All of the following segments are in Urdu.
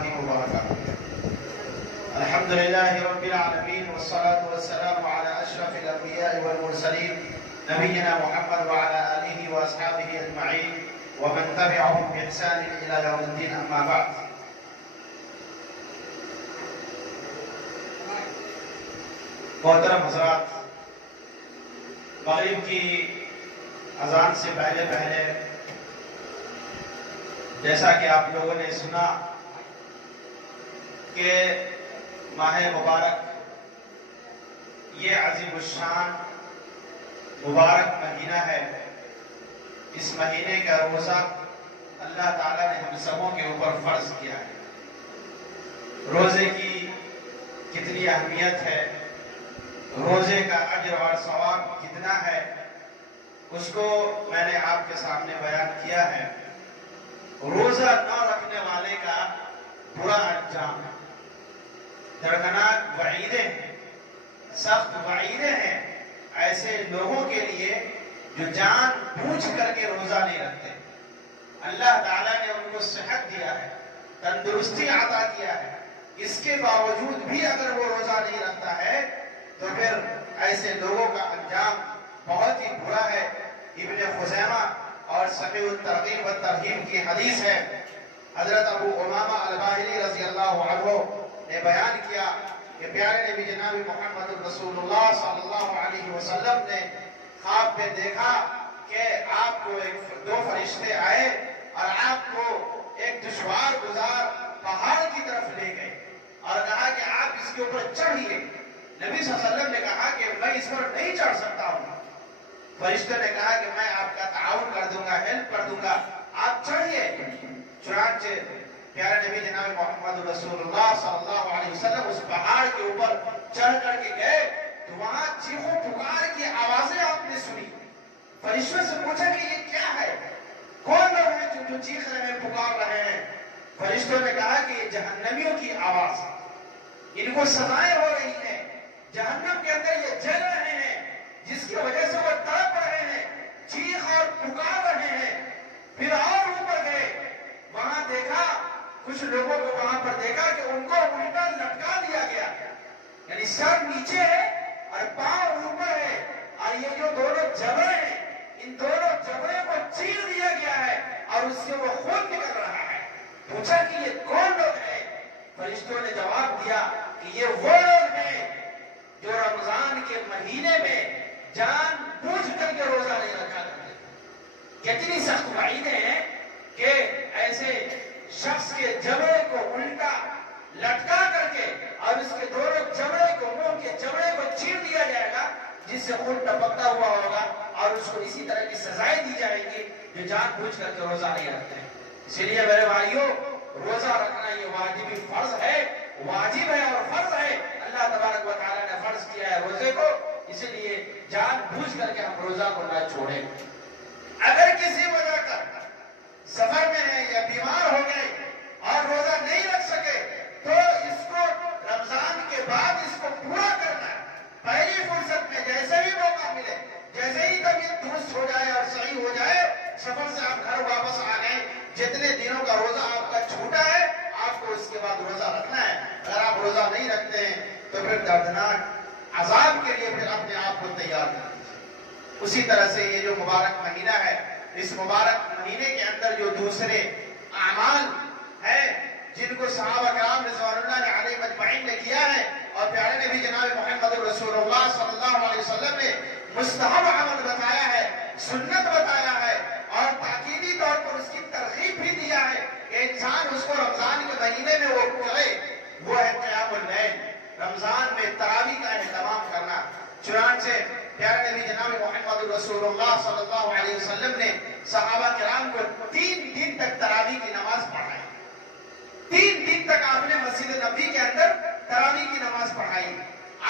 الله وبركاته. الحمد لله رب العالمين والصلاة والسلام على أشرف الأنبياء والمرسلين نبينا محمد وعلى آله وأصحابه أجمعين ومن تبعهم بإحسان إلى يوم الدين. أما بعد. محترم حضرات، مغرب کی اذان سے پہلے جیسا کہ آپ لوگوں نے سنا کہ ماہ مبارک یہ عظیم الشان مبارک مہینہ ہے. اس مہینے کا روزہ اللہ تعالیٰ نے ہم سبوں کے اوپر فرض کیا ہے. روزے کی کتنی اہمیت ہے، روزے کا اجر اور ثواب کتنا ہے، اس کو میں نے آپ کے سامنے بیان کیا ہے. روزہ نہ رکھنے والے کا برا انجام ہے. دردناک وعیدیں ہیں، سخت وعیدیں ہیں ایسے لوگوں کے لیے جو جان بوجھ کر کے روزہ نہیں رکھتے. اللہ تعالیٰ نے ان کو صحت دیا ہے، تندرستی عطا کیا ہے، اس کے باوجود بھی اگر وہ روزہ نہیں رکھتا ہے تو پھر ایسے لوگوں کا انجام بہت ہی برا ہے. ابن خزیمہ اور صحیح الترغیب والترہیب کی حدیث ہے. حضرت ابو امامہ الباہلی رضی اللہ عنہ نے بیان کیا کہ پیارے نبی جناب محمد رسول اللہ صلی اللہ علیہ وسلم نے خواب میں دیکھا کہ آپ کو دو فرشتے آئے اور آپ کو ایک دشوار گزار پہاڑ کی طرف لے گئے اور کہا کہ آپ اس کے اوپر چڑھیے. نبی صلی اللہ علیہ وسلم نے کہا کہ میں اس پر نہیں چڑھ سکتا ہوں. فرشتوں نے کہا کہ میں آپ کا تعاون کر دوں گا، ہیلپ کر دوں گا، آپ چڑھیے. چنانچہ پیارے نبی جناب محمد رسول اللہ صلی اللہ علیہ وسلم اس پہاڑ کے اوپر چڑھ کر کے گئے تو وہاں چیخو پکار کی آوازیں آپ نے سنی. فرشتوں سے پوچھا کہ یہ کیا ہے، کون لوگ ہیں جو چیخ رہے ہیں، پکار رہے ہیں؟ فرشتوں نے کہا کہ یہ جہنمیوں کی آواز ہے، ان کو سزائیں ہو رہی ہیں، جہنم کے اندر یہ جل رہے ہیں جس کی وجہ سے وہ تڑپ رہے ہیں، چیخ اور پکار رہے ہیں. پھر اور اوپر گئے، وہاں دیکھا کچھ لوگوں کو وہاں پر دیکھا کہ ان کو الٹا لٹکا دیا گیا، یعنی سر نیچے ہے اور پاؤں اوپر ہے اور یہ جو دونوں جبڑے ہیں ان دونوں جبڑے کو چیر دیا گیا ہے اور اس سے وہ خون نکل رہا ہے. پوچھا کہ یہ کون لوگ ہیں؟ فرشتوں نے جواب دیا کہ یہ وہ لوگ ہیں جو رمضان کے مہینے میں جان بوجھ کر کے روزہ نہیں رکھا کرتے. کتنی سخت وعیدیں ہیں کہ ایسے شخص کے جبڑے کو الٹا لٹکا کر کے اور اس کے دونوں جبڑے کو، منہ کے جبڑے کو چیر دیا جائے گا جس سے خون ٹپکتا ہوا ہوگا اور اس کو اسی طرح کی سزائیں دی جائیں گی جو جان بوجھ کر کے روزہ نہیں رکھتے ہیں. اسی لیے میرے بھائیوں، روزہ رکھنا یہ واجبی فرض ہے، واجب ہے اور فرض ہے. اللہ تبارک و تعالیٰ نے فرض کیا ہے روزے کو، اس لیے جان بوجھ کر کے ہم روزہ کو نہ چھوڑیں. اگر کسی وجہ کر سفر میں ہیں یا بیمار ہو گئے اور روزہ نہیں رکھ سکے تو اس کو رمضان کے بعد اس کو پورا کرنا ہے. پہلی فرصت میں جیسے ہی موقع ملے، جیسے ہی طبیعت درست ہو جائے اور صحیح ہو جائے، سفر سے آپ گھر واپس آ گئے، جتنے دنوں کا روزہ آپ کا چھوٹا ہے آپ کو اس کے بعد روزہ رکھنا ہے. اگر آپ روزہ نہیں رکھتے ہیں تو پھر دردناک عذاب کے لیے پھر اپنے آپ کو تیار کر دیجیے. اسی طرح سے یہ جو مبارک مہینہ ہے، اس مبارک مہینے کے اندر جو دوسرے اعمال ہیں جن کو صحابہ کرام رضوان اللہ علیہ مجمعین نے کیا ہے اور پیارے نبی جناب محمد رسول اللہ صلی اللہ علیہ وسلم نے مستحب عمل بتایا ہے، سنت بتایا ہے اور تاکیدی طور پر اس کی ترغیب بھی دیا ہے کہ انسان اس کو رمضان کے مہینے میں وہ کرے، وہ ہے قیام اللیل. رمضان میں تراویح کا اہتمام کرنا. چنانچہ پیارے نبی جناب محمد رسول اللہ صلی اللہ علیہ وسلم نے صحابہ کرام کو 3 دن تک تراویح کی نماز پڑھائی. 3 دن تک آپ نے مسجد نبوی کے اندر تراویح کی نماز پڑھائی.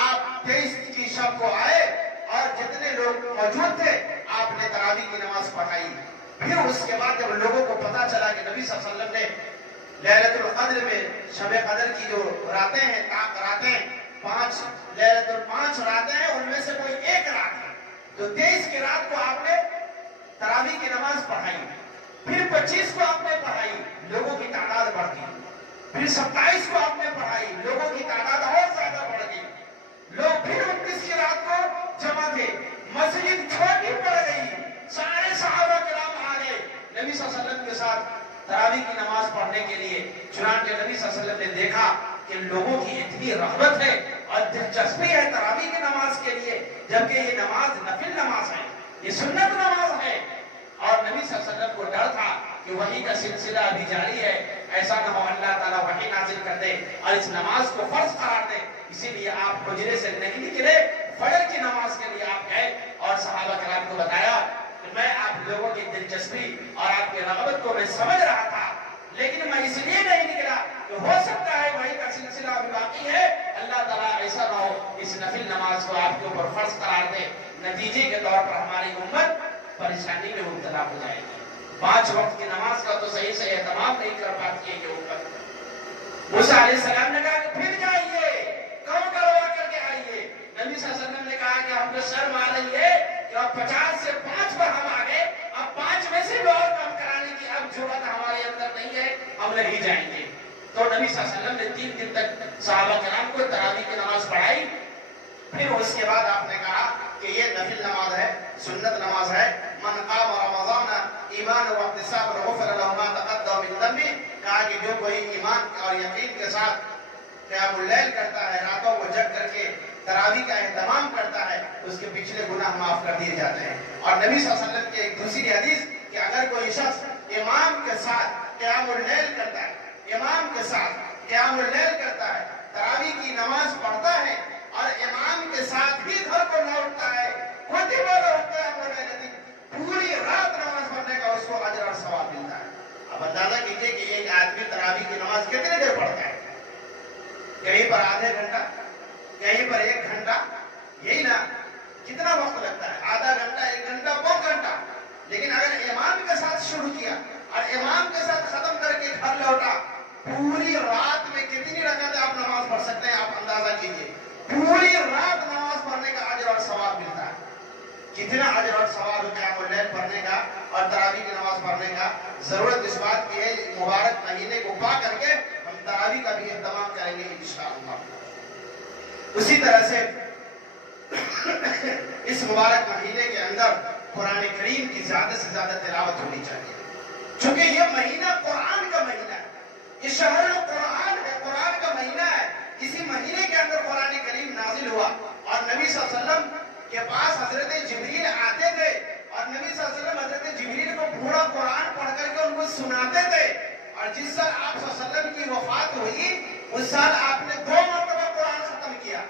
آپ 23 کی شب کو آئے اور جتنے لوگ موجود تھے آپ نے تراویح کی نماز پڑھائی. پھر اس کے بعد جب لوگوں کو پتا چلا کہ نبی صلی اللہ علیہ وسلم نے لیلۃ القدر میں، شب قدر کی جو راتیں ہیں، 5 لیلۃ ال5 راتیں ہیں، ان میں سے کوئی ایک رات ہے تو 23 کی رات کو آپ نے تراویح کی نماز پڑھائی. پھر 25 کو آپ نے پڑھائی. لوگوں کی تعداد بڑھتی. پھر 27 کو آپ نے پڑھائی، لوگوں کی تعداد اور زیادہ بڑھ گئی، لوگ پھر 29 کی رات کو جمع تھے، مسجد چھوٹی پڑ گئی، سارے صحابہ کرام آ گئے نبی صلی اللہ علیہ وسلم کے ساتھ تراویح کی نماز پڑھنے کے لیے۔ چنانچہ نبی صلی اللہ علیہ وسلم نے دیکھا کہ لوگوں کی اتنی رغبت ہے اور دلچسپی ہے تراویح کی نماز کے لیے، جبکہ یہ نماز نفل نماز ہے، یہ سنت نماز ہے، اور نبی صلی اللہ علیہ وسلم کو ڈر تھا کہ وحی کا سلسلہ ابھی جاری ہے، ایسا نہ ہو اللہ تعالیٰ وحی نازل کر دے اور اس نماز کو فرض قرار دے، اسی لیے آپ حجرے سے نہیں نکلے، فجر کی نماز کے لیے آپ گئے اور صحابہ کرام کو بتایا کہ میں آپ لوگوں کی دلچسپی اور آپ کی رغبت کو میں سمجھ رہا تھا، لیکن میں اس لیے نہیں نکلا کہ ہو سکتا ہے وحی کا سلسلہ ابھی باقی ہے، اللہ تعالیٰ ایسا نہ ہو اس نفل نماز کو آپ کے اوپر فرض قرار دے، نتیجے کے طور پر ہماری امت پریشانی میں مبتلا ہو جائے گی۔ 5 وقت کی نماز کا تو صحیح سے اہتمام نہیں کر پاتی ہے یہ امت۔ موسیٰ علیہ السلام نے کہا کہ پھر جائیے، کم کروا کر کے آئیے۔ نبی صلی اللہ علیہ وسلم نے کہا کہ ہم کو شرم آ رہی ہے کہ اب 50 سے 5 پر ہم آ گئے، اب 5 میں سے بھی اور کم کرانے کی اب جرأت ہمارے اندر نہیں ہے، ہم نہیں جائیں گے۔ تو نبی صلی اللہ علیہ وسلم نے 3 دن تک صحابہ کرام کو تراویح کی نماز پڑھائی، پھر اس کے بعد آپ نے کہا کہ یہ نفل نماز ہے، سنت نماز ہے، من قام رمضان ایمان و احتساب غفر له ما تقدم من ذنبه، کہا کہ جو کوئی ایمان اور یقین کے ساتھ قیام اللیل کرتا ہے، راتوں کو جگ کر کے تراویح کا اہتمام کرتا ہے، اس کے پچھلے گناہ معاف کر دیے جاتے ہیں۔ اور نبی صلی اللہ علیہ وسلم کی ایک دوسری حدیث کہ اگر کوئی شخص امام کے ساتھ قیام اللیل کرتا ہے، امام کے ساتھ قیام اللیل کرتا ہے، تراویح کی نماز پڑھتا ہے اور امام کے ساتھ ہی گھر کو لوٹتا ہے، پوری رات نماز پڑھنے کا اس کو اجر اور ثواب ملتا ہے۔ اب اندازہ کیجئے کہ ایک آدمی تراویح کی نماز کتنے دیر پڑھتا ہے؟ کہیں پر آدھے گھنٹہ، کہیں پر 1 گھنٹہ، یہی نا، کتنا وقت لگتا ہے؟ آدھا گھنٹہ، 1 گھنٹہ، پون گھنٹہ۔ لیکن اگر امام کے ساتھ شروع کیا اور امام کے ساتھ ختم کر کے گھر لوٹا، پوری رات میں کتنی رکعتیں آپ نماز پڑھ سکتے ہیں؟ آپ اندازہ کیجئے، پوری رات نماز پڑھنے کا اجر اور ثواب ملتا ہے۔ کتنا اجر اور ثواب ہے قیام اللیل پڑھنے کا اور تراویح کی نماز پڑھنے کا۔ ضرورت اس بات کی ہے مبارک مہینے کو پا کر کے ہم تراویح کا بھی اہتمام کریں گے انشاءاللہ۔ اسی طرح سے اس مبارک مہینے کے اندر قرآن کریم کی زیادہ سے زیادہ تلاوت ہونی چاہیے، چونکہ یہ مہینہ قرآن کا مہینہ ہے، یہ شہر قرآن ہے، قرآن کا مہینہ ہے۔ اسی مہینے کے اندر قرآن کریم نازل ہوا اور نبی صلی اللہ علیہ وسلم کے پاس حضرت جبریل آتے تھے اور نبی صلی اللہ علیہ وسلم حضرت جبریل کو پورا قرآن پڑھ کر کے ان کو سناتے تھے۔ اور جس سال آپ صلی اللہ علیہ وسلم کی وفات ہوئی اس سال آپ نے 2 مرتبہ قرآن ختم کیا،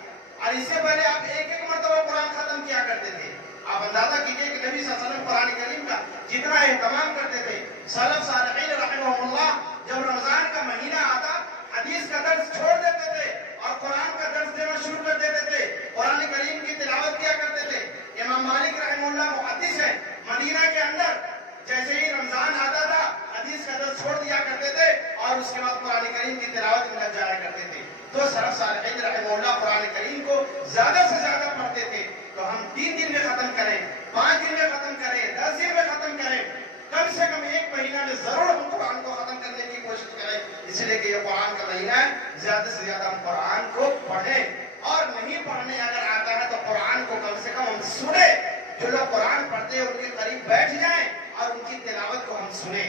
اور اس سے پہلے آپ 1 مرتبہ قرآن ختم کیا کرتے تھے۔ آپ اندازہ کیجئے کہ نبی صلی اللہ علیہ وسلم قرآن کریم کا جتنا اہتمام کرتے تھے۔ سلف صالحین رحمہم اللہ جب رمضان کا مہینہ آتا حدیث کا درس چھوڑ دیتے تھے اور قرآن کا درس دینا شروع کر دیتے تھے، قرآن کریم کی تلاوت کیا کرتے تھے۔ امام مالک رحمہ اللہ محدث ہے، مدینہ کے اندر جیسے ہی رمضان آتا تھا حدیث کا درس چھوڑ دیا کرتے تھے اور اس کے بعد قرآن کریم کی تلاوت میں لگ جایا کرتے تھے۔ تو سلف صالحین رحمہ اللہ قرآن کریم کو زیادہ سے زیادہ پڑھتے تھے۔ تو ہم 3 دن میں ختم کریں، 5 دن میں ختم کریں، 10 دن میں ختم کریں، کم سے کم 1 مہینہ میں ضرور ہم قرآن کو ختم کرنے کی کوشش کریں، اس لیے کہ یہ قرآن کا مہینہ ہے۔ زیادہ سے زیادہ ہم قرآن کو پڑھیں، اور نہیں پڑھنے اگر آتا ہے تو قرآن کو کم سے کم ہم سنیں۔ جو لوگ قرآن پڑھتے ہیں ان کے قریب بیٹھ جائیں اور ان کی تلاوت کو ہم سنیں۔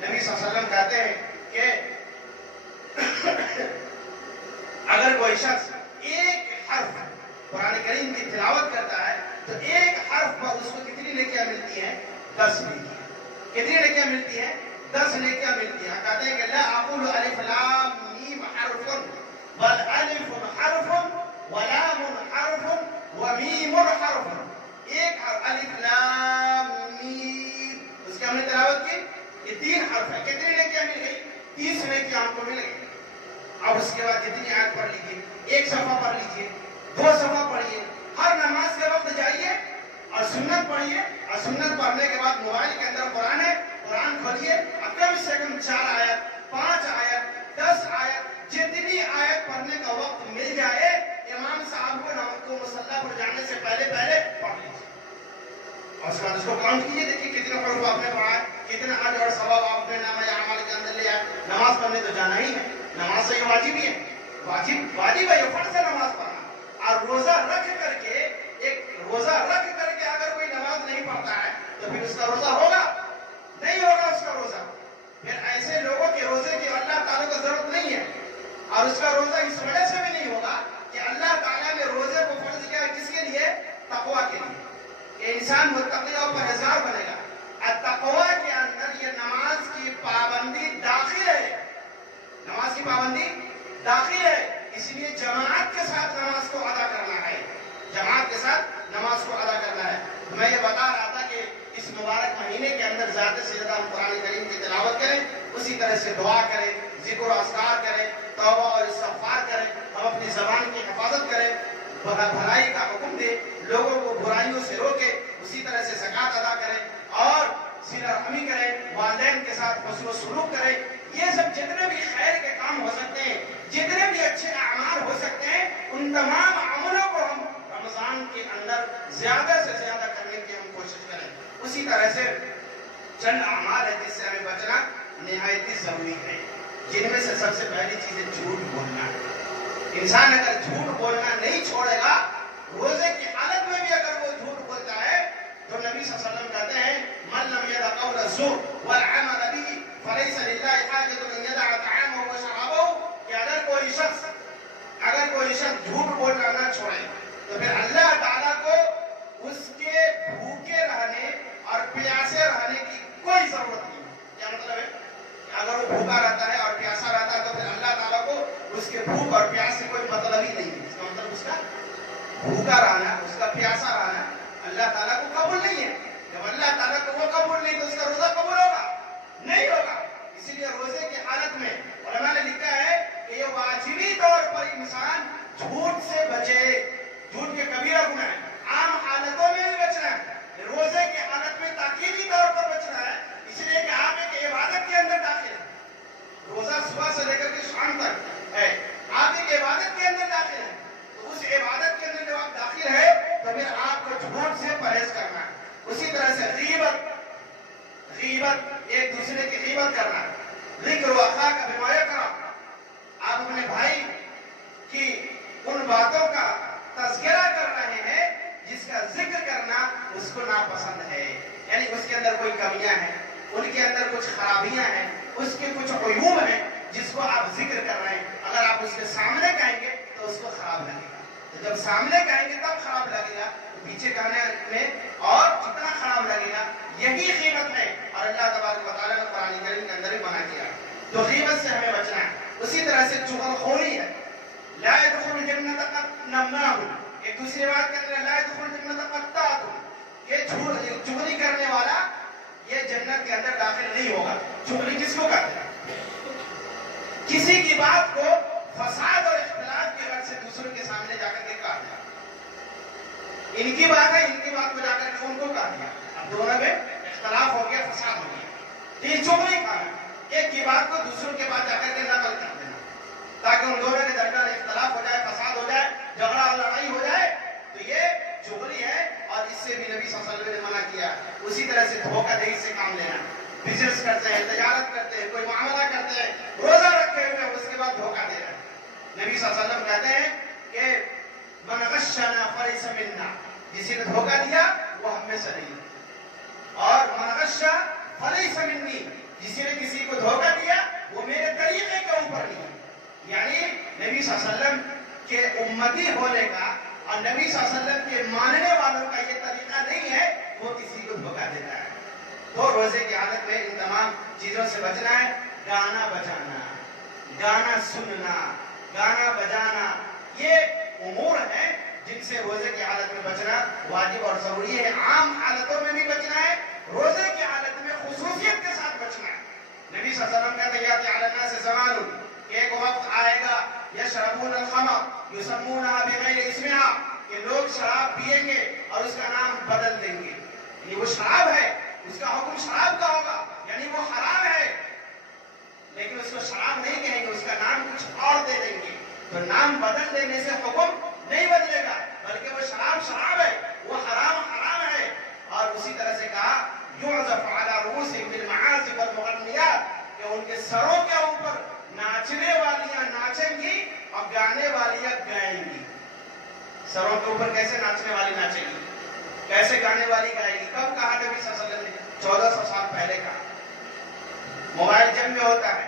نبی صلی اللہ علیہ وسلم کہتے ہیں کہ اگر کوئی شخص 1 حرف قرآن کریم کی تلاوت کرتا ہے تو 1 حرف پر اس کو کتنی نیکیاں ملتی ہیں؟ 10 نیکیاں۔ کتنی نیکیاں ملتی ہیں؟ 10 نیکیاں ملتی ہیں۔ کہتے ہیں کہ لا اقول الف لام میم حرف بل الف حرف ولام حرف ومیم حرف۔ 1 حرف الف لام میم، اس کی ہم نے تلاوت کی، یہ 3 حرف ہے، کتنی نیکیاں مل گئی؟ 30 نیکیاں ہم کو مل گئی۔ اب اس کے بعد جتنی آیت پڑھ لیجیے، 1 صفحہ پڑھ لیجیے، 2 صفحہ پڑھیے، ہر نماز کے وقت جائیے اور سنت پڑھیے، اور سنت پڑھنے کے بعد موبائل کے اندر قرآن ہے، قرآن کھولیے اور کم سے کم 4 آیت، 5 آیت، 10 آیت، جتنی آیت پڑھنے کا وقت مل جائے امام صاحب کو مصلی پر جانے سے پہلے پڑھ لیجیے، اور اس کے بعد اس کو کاؤنٹ کیجیے، دیکھیے کتنا حروف آپ نے پڑھا ہے، کتنا اجر اور ثواب آپ نے نامہ اعمال کے اندر لیا ہے۔ نماز پڑھنے تو جانا ہی ہے، نماز تو یہ واجب ہی ہے، واجب ہے یہ فرض ہے نماز پڑھنا۔ اور روزہ رکھ کر کے اگر کوئی نماز نہیں پڑھتا ہے تو پھر اس کا روزہ ہوگا نہیں ہوگا اس کا روزہ؟ پھر ایسے لوگوں کے روزے کی اللہ تعالیٰ کو ضرورت نہیں ہے، اور اس کا روزہ اس وجہ سے بھی نہیں ہوگا کہ اللہ تعالیٰ نے روزے کو فرض کیا کس کے لیے؟ تقویٰ کے لیے، کہ انسان متقی اور پرہیزگار بنے گا۔ تقویٰ کے اندر یہ نماز کی پابندی داخل ہے، نماز کی پابندی داخل ہے، اس لیے جماعت کے ساتھ نماز کو ادا کرنا ہے، جماعت کے ساتھ نماز کو ادا کرنا ہے۔ میں یہ بتا رہا تھا کہ اس مبارک مہینے کے اندر زیادہ سے زیادہ ہم قرآن کریم کی تلاوت کریں، اسی طرح سے دعا کریں، ذکر و اذکار کریں، توبہ اور استغفار کریں، ہم اپنی زبان کی حفاظت کریں، بھلائی کا حکم دیں، لوگوں کو برائیوں سے روکیں، اسی طرح سے زکوٰۃ ادا کریں اور صلہ رحمی کریں، والدین کے ساتھ حسن و سلوک کریں۔ یہ سب جتنے بھی خیر کے کام ہو سکتے ہیں، جتنے بھی اچھے اعمال ہو سکتے ہیں، ان تمام عملوں کو ہم رمضان کے اندر زیادہ سے زیادہ کرنے کی ہم کوشش کریں۔ اسی طرح سے چند اعمال ہے جس سے ہمیں بچنا نہایت ہی ضروری ہے، جن میں سے سب سے پہلی چیز ہے جھوٹ بولنا۔ انسان اگر جھوٹ بولنا نہیں چھوڑے گا، روزے کی حالت میں بھی اگر وہ جھوٹ بولتا ہے تو نبی صلی اللہ علیہ وسلم کہتے ہیں من لم يدع قول الزور والعمل به فليس لله حاجة ان يدع طعامه وشرابه، کہ اگر کوئی شخص جھوٹ بولنا نہ چھوڑے تو پھر اللہ تعالیٰ کو اس کے بھوکے رہنے اور پیاسے رہنے کی کوئی ضرورت نہیں۔ کیا مطلب ہے؟ اگر وہ بھوکا رہتا ہے اور پیاسا رہتا ہے تو پھر اللہ تعالیٰ کو اس کے بھوک اور پیاس سے کوئی مطلب ہی نہیں ہے۔ اس کا مطلب اس کا بھوکا رہنا، اس کا پیاسا رہنا اللہ تعالیٰ کو قبول نہیں ہے۔ جب اللہ تعالیٰ کو وہ قبول نہیں تو اس کا روزہ قبول ہوگا؟ نہیں ہوگا۔ اسی لیے روزے کی حالت میں علماء نے لکھا ہے کہ یہ واجبی طور پر انسان جھوٹ سے بچے، جھوٹ کے کبیرہ گناہ ہے، عام حالتوں میں بھی بچنا ہے، روزے کی حالت میں تاکیدی طور پر بچنا ہے، اس لیے کہ آپ ایک عبادت کے اندر داخل ہیں۔ روزہ صبح سے لے کر کے شام تک ہے، آپ ایک عبادت کے اندر داخل ہیں، تو اس عبادت کے اندر جب آپ داخل ہیں تو پھر آپ کو جھوٹ سے پرہیز کرنا ہے۔ اسی طرح سے غیبت، ایک دوسرے کی غیبت کرنا، ذکر و اخلاق کا بیماریاں کرنا، آپ اپنے بھائی کی ان باتوں کا تذکرہ کر رہے ہیں جس کا ذکر کرنا اس کو ناپسند ہے، یعنی اس کے اندر کوئی کمیاں ہیں، ان کے اندر کچھ خرابیاں ہیں، اس کے کچھ عیوب ہیں جس کو آپ ذکر کر رہے ہیں۔ اگر آپ اس کے سامنے کہیں گے تو اس کو خراب لگے گا، تو جب سامنے کہیں گے تب خراب لگے گا، پیچھے کہنے میں اور جتنا خراب لگے گا۔ یہی غیبت ہے، اور اللہ تبارک و تعالیٰ نے قرآن کریم کے اندر ہی منع کیا، تو غیبت سے ہمیں بچنا ہے۔ اسی طرح سے چغلخوری ہے، لا يدخل الجنة قط نمام، ایک دوسری بات کے اندر لا يدخل الجنة قطاط، یہ چغلی کرنے والا یہ جنت کے اندر داخل نہیں ہوگا۔ چغلی کس کو کہتے ہیں؟ کسی کی بات کو فساد اور اختلاف کی غرض سے دوسروں کے سامنے جا کر کے کہا دیا، ان کی بات ہے، ان کی بات کو جا کر کے ان کو کہا دیا، اب دونوں میں اختلاف ہو گیا، فساد ہو گیا، یہ چغلی کام ہے، ایک کی بات کو دوسروں کے پاس جا کر کے نقل کر دینا تاکہ ان دونوں کے درمیان اختلاف ہو جائے، فساد ہو جائے، جھگڑا اور لڑائی ہو جائے، تو یہ چغلی ہے، اور اس سے بھی نبی صلی اللہ علیہ وسلم نے منع کیا۔ اسی طرح سے دھوکہ دہی سے کام لینا، بزنس کرتے ہیں، تجارت کرتے ہیں، کوئی معاملہ کرتے ہیں، روزہ رکھے ہوئے اس کے بعد دھوکہ دے رہے ہیں۔ نبی صلی اللہ علیہ وسلم کہتے ہیں کہ من غشنا فلیس منا، جسی نے دھوکہ دیا وہ ہم میں سے نہیں، اور من غش فلیس منی، جسی نے کسی کو دھوکہ دیا وہ میرے طریقے کے اوپر نہیں ہے۔ یعنی نبی صلی اللہ علیہ وسلم کے امتی ہونے کا اور نبی صلی اللہ علیہ وسلم کے ماننے والوں کا یہ طریقہ نہیں ہے، وہ کسی کو دھوکہ دیتا ہے۔ تو روزے کی حالت میں ان تمام چیزوں سے بچنا ہے۔ گانا بجانا، گانا سننا، گانا بجانا، یہ امور ہیں جن سے روزے کی حالت میں بچنا واجب اور ضروری ہے۔ عام حالتوں میں بھی بچنا ہے، روزے کی حالت میں خصوصیت کے ساتھ بچنا ہے۔ نبی صلی اللہ علیہ وسلم کہتے ہیں یاتی علی الناس زمان، ایک وقت آئے گا یشربون الخمر یسمونها بغیر اسمها، کہ لوگ شراب پیئیں گے اور اس کا نام بدل دیں گے، یعنی وہ شراب ہے، اس کا حکم شراب کا ہوگا، یعنی وہ حرام ہے، لیکن اس کو شراب نہیں کہیں گے، اس کا نام کچھ اور دے دیں گے، تو نام بدل دینے سے حکم نہیں بدلے گا، بلکہ وہ شراب شراب ہے، وہ حرام حرام ہے۔ اور اسی طرح سے کہا یعزف علی رؤوسهم بالمعازف والمغنیات، کہ ان کے سروں کے اوپر ناچنے والی گانے والیاں گائیں گی. سروں کے اوپر کیسے ناچنے والی ناچے گی, کیسے گانے والی گائے گی؟ کب کہا نبی صلی اللہ علیہ وسلم نے؟ 1400 سال پہلے کہا. موبائل جب میں ہوتا ہے,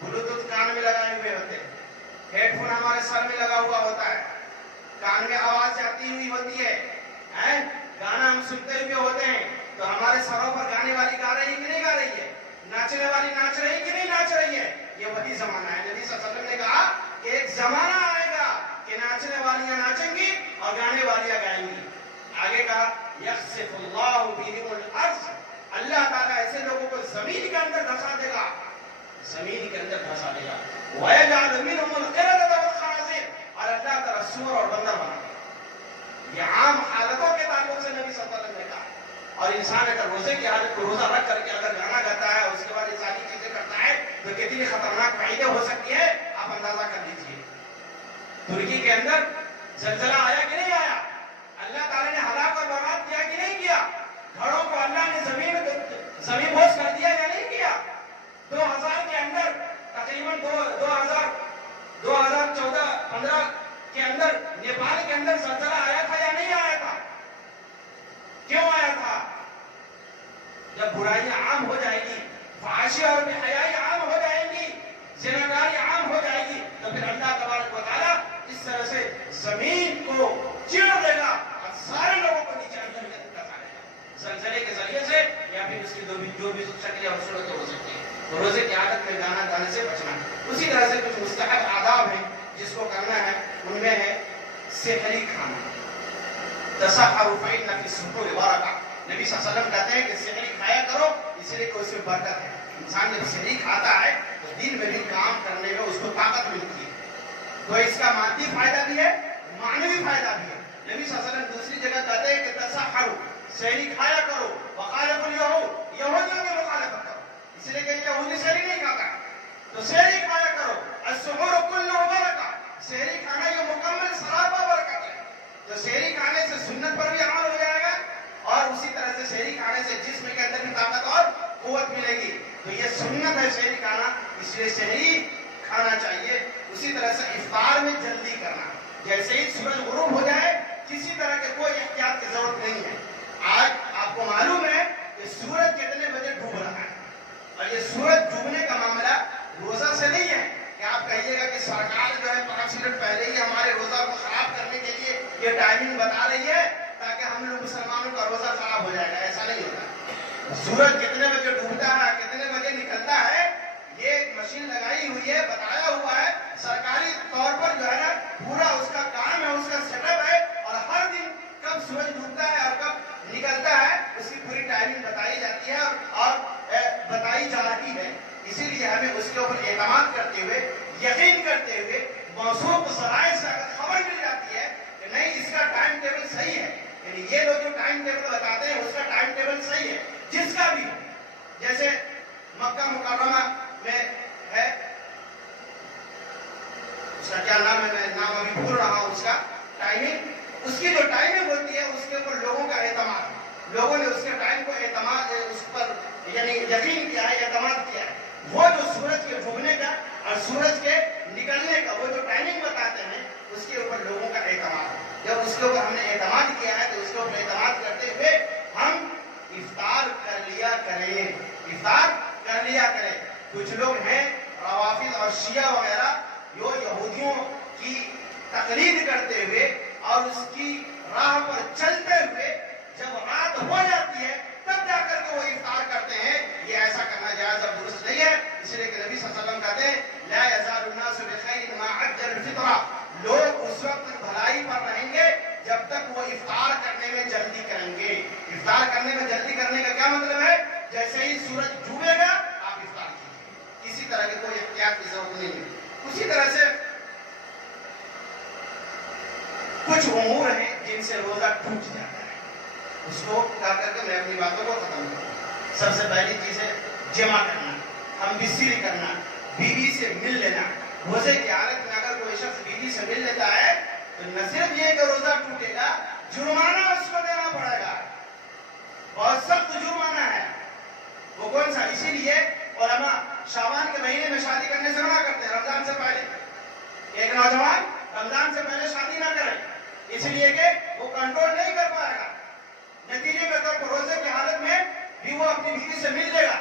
بلوٹوتھ کان میں لگائے ہوئے ہوتے ہیں, ہیڈ فون ہمارے سر میں لگا ہوا ہوتا ہے, کان میں آواز جاتی ہوئی ہوتی ہے, گانا ہم سنتے ہوئے ہوتے ہیں, تو ہمارے سروں پر گانے والی گا رہی ہے کہ نہیں گا رہی ہے؟ ناچنے والی ناچ رہی ہے کہ نہیں ناچ رہی ہے؟ یہ وہی زمانہ ہے. نبی صلی اللہ علیہ وسلم نے کہا کہ ایک زمانہ آئے گا کہ ناچنے والیاں ناچیں گی اور گانے والیاں گائیں گی. آگے کہا یخسف اللہ بہم الارض, اللہ تعالیٰ ایسے لوگوں کو زمین کے اندر دھسا دے گا, زمین کے اندر دھسا دے گا. وَيَجْعَلُ مِنْهُمُ الْقِرَدَةَ وَالْخَنَازِيرَ, اور اللہ تعالیٰ سور اور بندر بنا دے گا. یہ عام حالتوں کے تعلق سے نبی صلی اللہ علیہ وسلم نے کہا. اور انسان اگر روزے کی حالت کو روزہ رکھ کر کے اگر گانا گاتا ہے اور اس کے بعد یہ ساری چیزیں کرتا ہے تو کتنی خطرناک فائدے ہو سکتی ہے آپ اندازہ کر لیجیے. ترکی کے اندر زلزلہ آیا کہ نہیں آیا؟ اللہ تعالیٰ نے ہلاک اور برباد کیا کہ نہیں کیا؟ گھروں کو اللہ نے زمین بوس کر دیا یا نہیں کیا؟ 2000 کے اندر تقریباً 2014-15 کے اندر نیپال کے اندر زلزلہ آیا تھا یا نہیں آیا تھا؟ کیوں آیا تھا؟ جب برائیاں عام ہو جائے گی, فحاشی اور بے حیائی عام ہو جائے گی, زناکاری عام ہو جائے گی, تو پھر اللہ تبارک و تعالیٰ اس طرح سے زمین کو چیڑ دے گا اور سارے لوگوں کو نیچے اندر دے گا زلزلے کے ذریعے سے, یا پھر اس کی جو بھی شکلیں اور صورتیں ہو سکتی ہیں. تو روزے کی عادت میں گانا گانے سے بچنا. اسی طرح سے کچھ مستحب آداب ہیں جس کو کرنا ہے, ان میں ہے سحری کھانا. تسحروا فإن في السحور برکہ. نبی صلی اللہ علیہ وسلم کہتے ہیں کہ سحری کھایا کرو, اس لیے کہ اس میں برکت ہے. انسان جب سحری کھاتا ہے تو دن میں بھی کام کرنے میں اس کو طاقت ملتی ہے. تو اس کا مادی فائدہ بھی ہے, معنوی فائدہ بھی ہے. نبی صلی اللہ علیہ وسلم دوسری جگہ کہتے ہیں کہ تسحروا, سحری کھایا کرو. وخالفوا اليهود, یہودیوں کی مخالفت کرو, اس لیے کہ یہودی سحری نہیں کھاتا, تو سحری کھایا کرو. السحور کلہ برکہ, سحری کھانا یہ مکمل سراپا برکت ہے. تو سحری کھانے سے سنت پر بھی عمل ہو جائے گا, اور اسی طرح سے سحری کھانے سے جسم کے اندر بھی طاقت اور قوت ملے گی. تو یہ سنت ہے سحری کھانا, اس لیے سحری کھانا چاہیے. اسی طرح سے افطار میں جلدی کرنا, جیسے ہی سورج غروب ہو جائے کسی طرح کے کوئی احتیاط کی ضرورت نہیں ہے. آج آپ کو معلوم ہے کہ سورج کتنے بجے ڈوب رہا ہے, اور یہ سورج ڈوبنے کا معاملہ روزہ سے نہیں ہے کہ آپ کہیے گا کہ سرکار جو ہے 5 منٹ پہلے ہی ہمارے روزہ کو خراب کرنے کے لیے یہ ٹائمنگ بتا رہی ہے تاکہ ہم لوگ مسلمانوں کا روزہ خراب ہو جائے گا. ایسا نہیں ہوتا. سورج کتنے بجے ڈوبتا ہے, کتنے بجے نکلتا ہے, یہ ایک مشین لگائی ہوئی ہے, بتایا ہوا ہے سرکاری طور پر جو ہے نا, پورا اس کا کام ہے, اس کا سیٹ اپ ہے, اور ہر دن کب سورج ڈوبتا ہے اور کب نکلتا ہے اس کی پوری ٹائمنگ بتائی جاتی ہے اور بتائی جا رہی ہے. اسی لیے ہمیں اس کے اوپر اعتماد کرتے ہوئے, یقین کرتے ہوئے, موثوق ذرائع سے اگر خبر مل جاتی ہے کہ نہیں اس کا ٹائم ٹیبل صحیح ہے, یعنی یہ لوگ جو ٹائم ٹیبل بتاتے ہیں اس کا ٹائم ٹیبل صحیح ہے, جس کا بھی ہو, جیسے مکہ مکرمہ میں ہے, اس کا کیا نام ہے, میں نام ابھی بھول رہا ہوں, اس کا ٹائمنگ, اس کی جو ٹائمنگ ہوتی ہے اس کے اوپر لوگوں کا اعتماد, لوگوں نے اس کے ٹائم کو اعتماد اس پر یعنی یقین کیا ہے, اعتماد کیا ہے. وہ جو سورج کے ڈوبنے کا اور سورج کے نکلنے کا وہ جو ٹائمنگ بتاتے ہیں اس کے اوپر لوگوں کا اعتماد ہے. جب اس کے اوپر ہم نے اعتماد کیا ہے تو اس کے اوپر اعتماد کرتے ہوئے ہم افطار کر لیا کریں, افطار کر لیا کریں. کچھ لوگ ہیں روافض اور شیعہ وغیرہ جو یہودیوں کی تقلید کرتے ہوئے اور اس کی راہ پر چلتے ہوئے جب رات ہو جاتی ہے تب جا کر کے وہ افطار کرتے ہیں. یہ ایسا کرنا جائز اور درست نہیں ہے, اس لیے کہ نبی صلی اللہ علیہ وسلم کہتے ہیں لا یزال الناس بخیر ما عجل الفطر, لوگ اس وقت تک بھلائی پر رہیں گے جب تک وہ افطار کرنے میں جلدی کریں گے. افطار کرنے میں جلدی کرنے کا کیا مطلب ہے؟ جیسے ہی سورج ڈوبے گا آپ افطار کیجیے, کسی طرح کی کوئی احتیاط کی ضرورت نہیں ہے. اسی طرح سے کچھ امور ہیں جن سے روزہ ٹوٹ جاتا ہے, اس کو کر کے میں اپنی باتوں کو ختم کروں. سب سے پہلی چیز ہے جمع کرنا, ہم بستری کرنا, بیوی سے مل لینا. روزے کی حالت میں اگر کوئی شخص بیوی سے مل لیتا ہے تو نہ صرف یہ کہ روزہ ٹوٹے گا, جرمانہ اس کو دینا پڑے گا, بہت سخت جرمانہ ہے. وہ کون سا؟ اسی لیے علماء شعبان کے مہینے میں شادی کرنے سے منع کرتے ہیں, رمضان سے پہلے. ایک ایک نوجوان رمضان سے پہلے شادی نہ کرے، اس لیے کہ وہ کنٹرول نہیں کر پائے گا، نتیجے کے طور پر روزے کی حالت میں بھی وہ اپنی بیوی سے مل لے گا،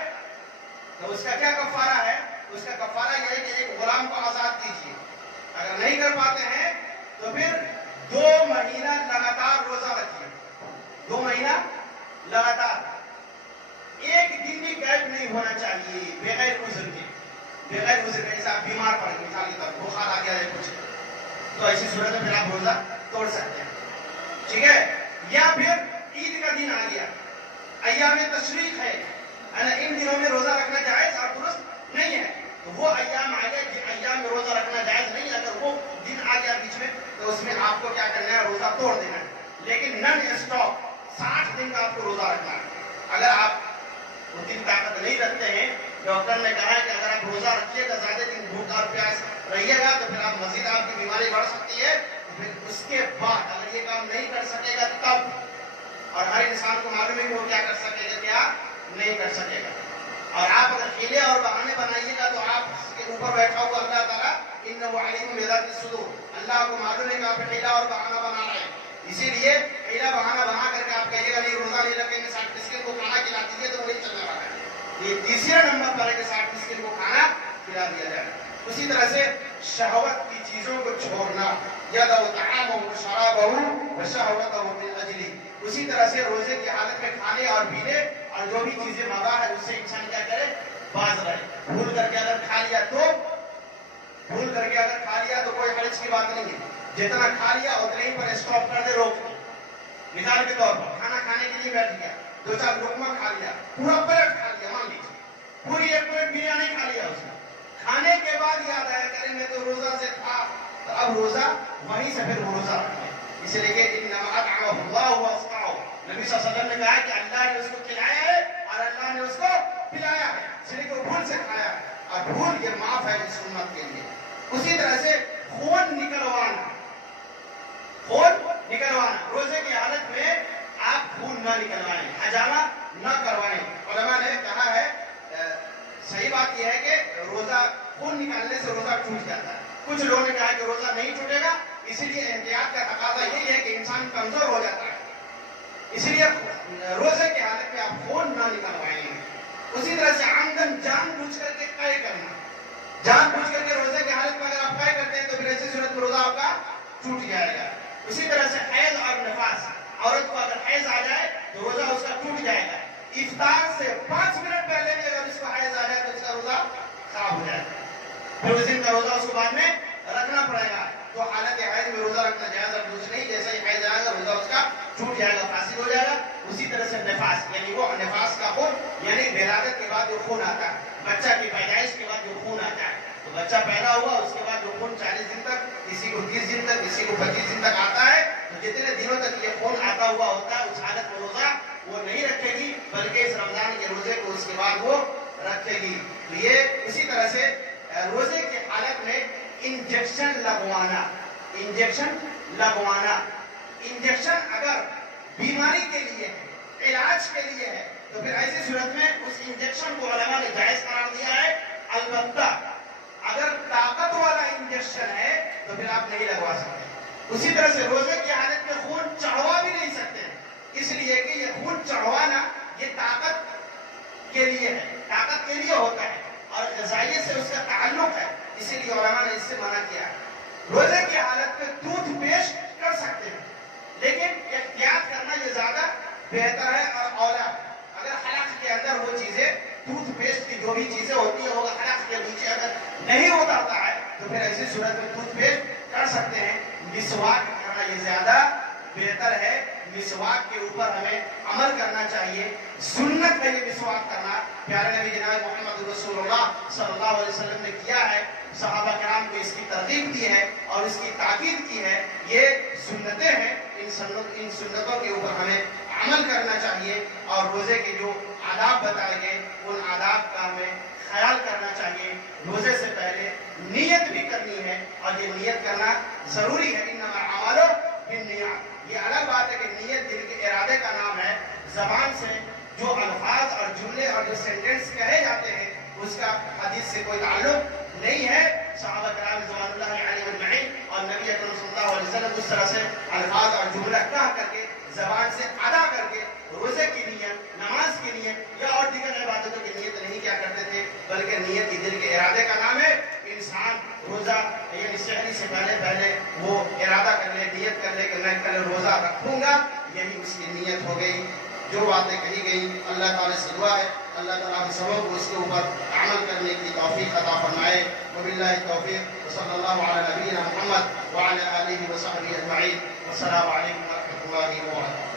تو اس کا کیا کفارہ ہے؟ اس کا کفارہ یہ ہے کہ ایک غلام کو آزاد کیجیے۔ اگر نہیں کر پاتے ہیں تو پھر 2 مہینہ لگاتار روزہ رکھیے، 2 مہینہ لگاتار، ایک دن بھی گیپ نہیں ہونا چاہیے بغیر عذر کے، بغیر عذر کے۔ جیسے آپ بیمار پڑ گئے، مثال کے طور پر بخار آ گیا ہے کچھ، تو ایسی صورت میں پھر آپ روزہ توڑ سکتے ہیں، ٹھیک ہے؟ یا پھر عید کا دن آ گیا، ایام تشریق ہے، ان دنوں میں روزہ رکھنا جائز اور درست نہیں ہے، تو وہ ایام آ گئے جن ایام میں روزہ رکھنا جائز نہیں ہے، اگر وہ دن آ گیا بیچ میں تو اس میں آپ کو کیا کرنا ہے؟ روزہ توڑ دینا ہے، لیکن نن اسٹاپ 60 دن کا آپ کو روزہ رکھنا ہے۔ اگر آپ اتنی طاقت نہیں رکھتے ہیں، ڈاکٹر نے کہا ہے کہ اگر آپ روزہ رکھیے گا، زیادہ دن بھوک اور پیاس رہیے گا تو پھر آپ مزید آپ کی بیماری بڑھ سکتی ہے، پھر اس کے بعد اگر یہ کام نہیں کر سکے گا تب، اور ہر انسان کو معلوم ہے کہ وہ کیا کر سکے گا، کیا نہیں کر سکے گا۔ اور آپ اگر حیلے اور بہانے بنائیے گا تو آپ اس کے اوپر بیٹھا ہوا اللہ تعالیٰ انہ علیم بذات الصدور، اللہ کو معلوم ہے کہ آپ حیلہ اور بہانہ بنا رہے ہیں، اسی لیے حیلہ بہانہ بنا کر کے آپ کہیے گا نہیں روزہ نہیں رکھیں گے، 60 مسکین کو کھانا کھلا دیجیے، تو وہی چلنے والا ہے۔ یہ تیسرے نمبر پر ہے کہ 60 مسکین کو کھانا کھلا دیا جائے۔ اسی طرح سے شہوت کی چیزوں کو چھوڑنا، یدع طعامہ وشرابہ وشہوتہ بالعجل، اسی طرح سے روزے کی حالت میں کھانے اور پینے اور جو بھی چیزیں مباح ہے اس سے انسان کیا کرے؟ باز رہے۔ بھول کر کے اگر کھا لیا تو کوئی حرج کی بات نہیں ہے، جتنا کھا لیا اتنے ہی پر اسٹاپ کر دے، روک دے۔ مثال کے طور پر کھانا کھانے کے لیے بیٹھ گیا، 2-4 لقمہ کھا لیا، پورا پلیٹ کھا لیا، مان لیجیے پوری 1 پلیٹ بریانی کھا لیا، اس نے کھانے کے بعد یاد آیا کریں میں تو روزہ سے تھا، تو اب روزہ وہیں سے پھر روزہ رکھیں، اس لیے کہ انما اطعمہ اللہ واسقاه، نبی صلی اللہ علیہ وسلم نے کہا کہ اللہ نے اس کو کھلایا ہے اور اللہ نے اس کو پلایا ہے، اس لیے کہ وہ بھول سے کھایا ہے، اور بھول یہ معاف ہے اس امت کے لیے۔ اسی طرح سے خون نکلوانا، روزے کی حالت میں آپ خون نہ نکلوائیں، حجامہ نہ کروائیں۔ علماء نے کہا ہے صحیح بات یہ ہے کہ روزہ خون نکالنے سے روزہ ٹوٹ جاتا ہے، کچھ لوگوں نے کہا کہ روزہ نہیں ٹوٹے گا، اسی لیے احتیاط کا تقاضا یہی ہے کہ انسان کمزور ہو جاتا ہے، اس لیے روزے کی حالت میں آپ خون نہ نکلوائیں۔ اسی طرح سے عمدن جان بوجھ کر کے قے کرنا، جان بوجھ کر کے روزے کی حالت میں اگر آپ قے کرتے ہیں تو پھر ایسی صورت میں روزہ آپ کا ٹوٹ جائے گا۔ اسی طرح سے حیض اور نفاس، عورت کو اگر حیض آ جائے تو روزہ اس کا ٹوٹ جائے گا، افطار سے 5 منٹ پہلے بھی اگر اس کو حیض آ جائے تو اس کا روزہ خراب ہو جائے گا، پھر اس دن کا روزہ اس کو بعد میں رکھنا پڑے گا۔ تو حالت حیض میں روزہ رکھنا جائز اور درست نہیں، جیسا ہی حیض آئے گا روزہ اس کا ٹوٹ جائے گا، فاسد ہو جائے گا۔ اسی طرح سے نفاس، یعنی وہ نفاس کا خون، یعنی ولادت کے بعد جو خون آتا ہے، بچہ کی پیدائش کے بعد جو خون آتا ہے، تو بچہ پیدا ہوا اس کے بعد جو خون 40 دن تک، کسی کو 30 دن تک، کسی کو 25 دن تک آتا ہے، تو جتنے دنوں تک یہ خون آتا ہوا ہوتا ہے اس حالت میں روزہ وہ نہیں رکھے گی، بلکہ اس رمضان کے روزے کو اس کے بعد وہ رکھے گی۔ تو یہ اسی طرح سے روزے کی حالت میں انجیکشن اگر بیماری کے لیے ہے، علاج کے لیے ہے، تو پھر ایسی صورت میں اس انجیکشن کو علماء نے جائز قرار دیا ہے۔ البتہ اگر طاقت والا انجیکشن ہے تو پھر آپ نہیں لگوا سکتے۔ اسی طرح سے روزے کی حالت میں خون چڑھوا بھی نہیں سکتے، اس لیے کہ یہ خون چڑھوانا یہ طاقت کے لیے ہے، طاقت کے لیے ہوتا ہے اور غذائیت سے اس کا تعلق ہے، اسی لیے علماء نے اس سے منع کیا ہے۔ روزے کی حالت میں ٹوتھ پیسٹ کر سکتے ہیں، لیکن احتیاط کرنا یہ زیادہ بہتر ہے اور اولا۔ اگر حلق کے اندر وہ چیزیں، ٹوتھ پیسٹ کی جو بھی چیزیں ہوتی ہیں وہ حلق کے نیچے اگر نہیں اترتا ہے تو پھر ایسی صورت میں ٹوتھ پیسٹ کر سکتے ہیں۔ مسواک کرنا یہ زیادہ بہتر ہے، مسواک کے اوپر ہمیں عمل کرنا چاہیے، سنت ہے یہ مسواک کرنا، پیارے نبی جناب محمد رسول اللہ صلی اللہ علیہ وسلم نے کیا ہے، صحابہ کرام کو اس کی ترغیب دی ہے اور اس کی تاکید کی ہے، یہ سنتیں ہیں، ان سنتوں کے اوپر ہمیں عمل کرنا چاہیے، اور روزے کے جو آداب بتائے گئے ان آداب کا ہمیں خیال کرنا چاہیے۔ روزے سے پہلے نیت بھی کرنی ہے اور یہ نیت کرنا ضروری ہے، انما الاعمال بالنیات، یہ الگ بات ہے کہ نیت دل کے ارادے کا نام ہے، زبان سے جو الفاظ اور جملے اور جو سینٹنس کہے جاتے ہیں اس کا حدیث سے کوئی تعلق نہیں ہے۔ صحابہ کرام رضوان اللہ علیہم اجمعین وسلم اس طرح سے الفاظ اور جملہ کہہ کر کے زبان سے ادا کر کے روزے کی نیت، نماز کی نیت یا اور دیگر عبادتوں کی نیت نہیں کیا کرتے تھے، بلکہ نیت کی دل کے ارادے کا نام ہے۔ انسان روزہ یعنی سحری سے پہلے وہ ارادہ کر لے، نیت کر لے کہ میں کل روزہ رکھوں گا، یہی اس کی نیت ہو گئی۔ جو باتیں کہی گئی اللہ تعالیٰ سے دعا ہے اللہ تعالیٰ ہم سبوں کو اس کے اوپر عمل کرنے کی توفیق عطا فرمائے۔ وباللہ توفیق، صلی اللہ علی نبینا محمد وعلی آلہ وصحبہ اجمعین۔ السلام علیکم ورحمۃ اللہ وبرکاتہ۔